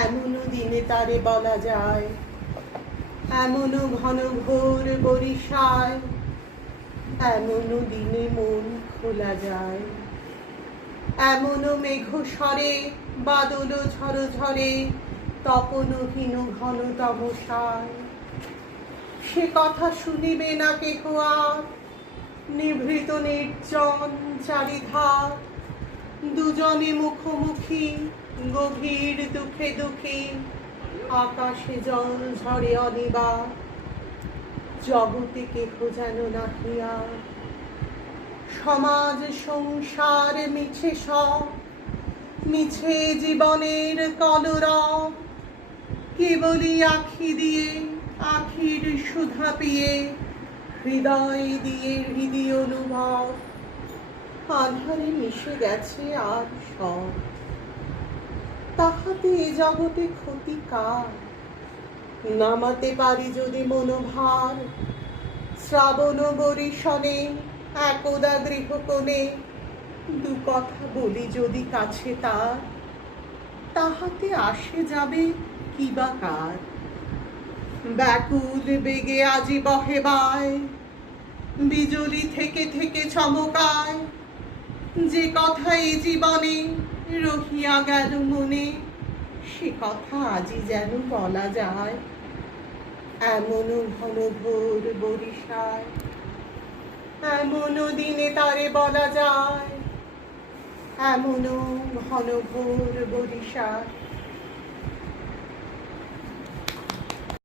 এমনও দিনে তারে বলা যায়, এমনও ঘন ঘোর বরিশায়, এমনও দিনে মন খোলা যায়। এমনও মেঘ স্বরে বাদল ঝড় ঝরে, তপনহীন ঘন তমসায়। সে কথা শুনিবে না কেহ আর, নিভৃত নির্জন চারিধার। দুজনে মুখোমুখি গভীর দুঃখে দুঃখে, আকাশে জল ঝরে অনিবার। জগতে কেহ যেন নাহি আর, সমাজ সংসার মিছে সব, মিছে জীবনের কলরব। কেবলই আখি দিয়ে আখির সুধা পিয়ে, হৃদয় দিয়ে হৃদয় অনুভব। আধারে মিশে গেছে আর সব, তাহাতে এ জগতে ক্ষতি কার? নামাতে পারি যদি মনোভার, শ্রাবণ বরিশনে একদা গৃহকোণে দু কথা বলি যদি কাছে তার, তাহাতে আসে যাবে কি বা কার? ব্যাকুল বেগে আজি বহে বায়, বিজলি থেকে থেকে চমকায়। যে কথা এ জীবনে রহিয়া গেল মনে, সে কথা আজি যেন বলা যায়। এমনও ঘন ঘোর বরিশায়, এমনও দিনে তারে বলা যায়, এমনও ঘন ঘোর বরিশায়।